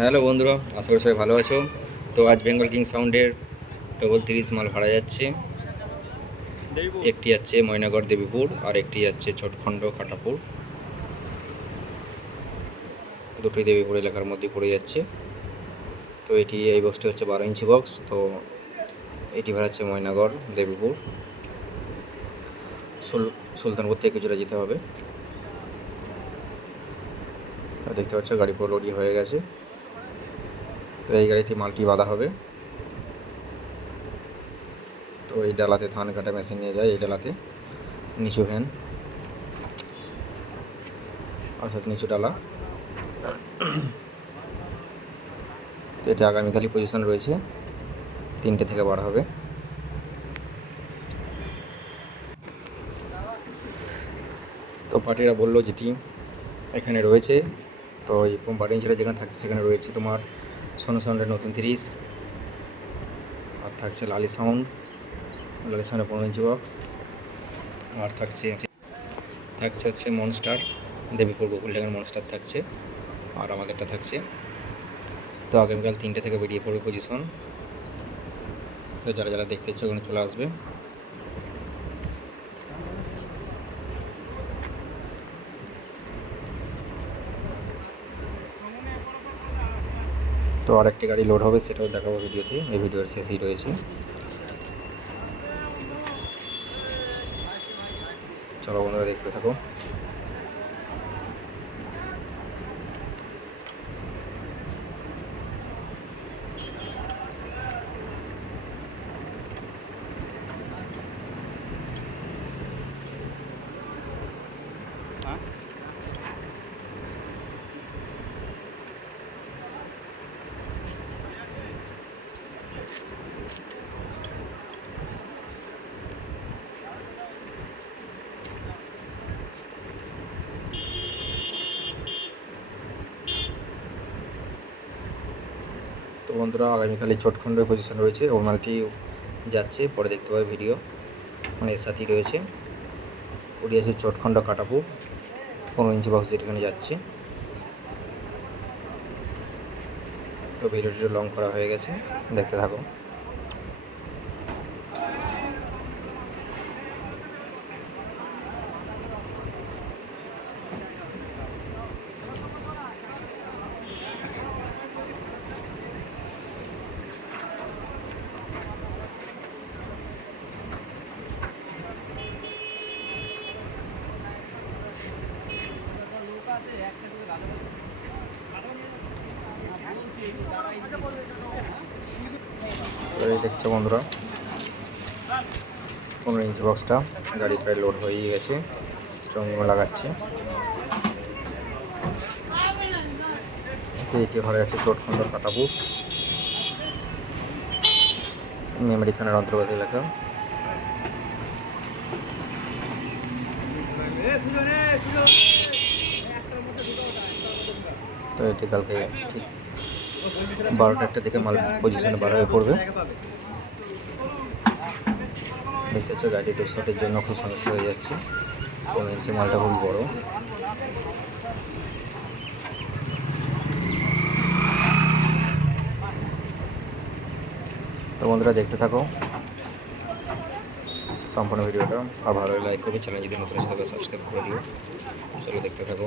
Hello বন্ধুরা, আশা করি সবাই ভালো আছো। তো আজ বেঙ্গল কিং সাউন্ডের ডবল তিরিশ মাল ভাড়া যাচ্ছে। একটি যাচ্ছে ময়নাগড়, দেবীপুর, আর একটি যাচ্ছে চটখণ্ড, কাটাপুর। দুটোই দেবীপুর এলাকার মধ্যে পড়ে যাচ্ছে। তো এটি, এই বক্সটি হচ্ছে বারো ইঞ্চি বক্স তো এটি ভাড়াচ্ছে ময়নাগড়, দেবীপুর। সুল, সুলতানপুর থেকে কিছুটা যেতে হবে। দেখতে পাচ্ছ, গাড়ি পুরো লোডি হয়ে গেছে। তো এই গাড়িতে মালটি বাঁধা হবে। তো এই ডালাতে ধান কাটা মেশিন নিয়ে যায়, এই ডালাতে। নিচু ভ্যান। অর্থাৎ নিচু ডালা। তো এটা আগামীকালই পজিশন রয়েছে। তিনটে থেকে বার হবে। তো পার্টিরা বলল যেটি এখানে রয়েছে। তো এই বারো ইঞ্চিটা যেখানে থাকছে সেখানে রয়েছে তোমার সোনো সাউন্ডের নতুন তিরিশ আর থাকছে লালি সাউন্ড লালি সাউন্ডের পনেরো ইঞ্চি বক্স আর থাকছে থাকছে হচ্ছে মনস্টার দেবীপুর গোকুলডাঙ্গার মনস্টার থাকছে, আর আমাদেরটা থাকছে। তো আগামীকাল তিনটে থেকে বেরিয়ে পড়বে পজিশন তো যারা যারা দেখতে ইচ্ছে ওখানে চলে আসবে। তো আরেকটি গাড়ি লোড হবে, সেটাও দেখাবো ভিডিওতে। এই ভিডিওর শেষই রয়েছে। চলো বন্ধুরা, দেখতে থাকো। তো বন্ধুরা আগামীকালে ছটখণ্ডের পজিশন রয়েছে ও মালটি যাচ্ছে, পরে দেখতে পাবে ভিডিও মানে এর সাথেই রয়েছে। আছে ছটখণ্ড কাটাপুর পনেরো ইঞ্চি বক্স যেখানে যাচ্ছে। তো ভিডিওটি লং করা হয়ে গেছে, দেখতে থাকো তো দেখছ বন্ধুরা, পনেরো ইঞ্চি বক্সটা গাড়ি প্রায় লোড হয়েই গেছে চঙ্গিমো লাগাচ্ছে। এটি ভালো যাচ্ছে চোটখণ্ড কাটাপুর মেমারি থানার অন্তর্গত এলাকা। তো এটি কালকে ঠিক বারোটা একটা দিকে মাল পজিশনে বার হয়ে পড়বে। দেখতে পাচ্ছ গাড়ি শটের জন্য খুব সমস্যা হয়ে যাচ্ছে। পনেরো ইঞ্চি মালটা খুবই বড়। তো বন্ধুরা দেখতে থাকো। সম্পূর্ণ ভিডিওটা আর ভালো লাইক করবে। চ্যানেল যদি নতুন সাথে সাবস্ক্রাইব করে দিও। চলো দেখতে থাকো।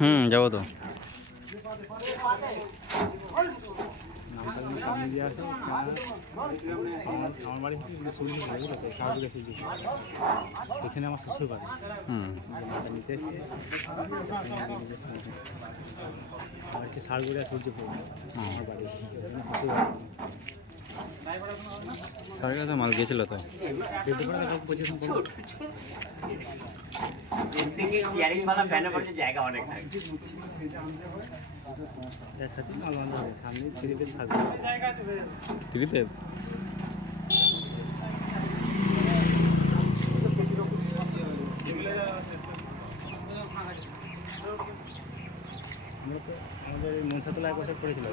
হুম যাব তো। আমার বাড়ি এখানে আমার শ্বশুর বাড়ি। হুম। নিতে এসছে আমার হচ্ছে সারগুড়িয়া সূর্যপুর আমার বাড়ি স্যারের কাছে মাল গেছিল তো। জায়গা অনেক ত্রিদেব আমরা আমাদের মনসাতলা এক বছর পড়েছিল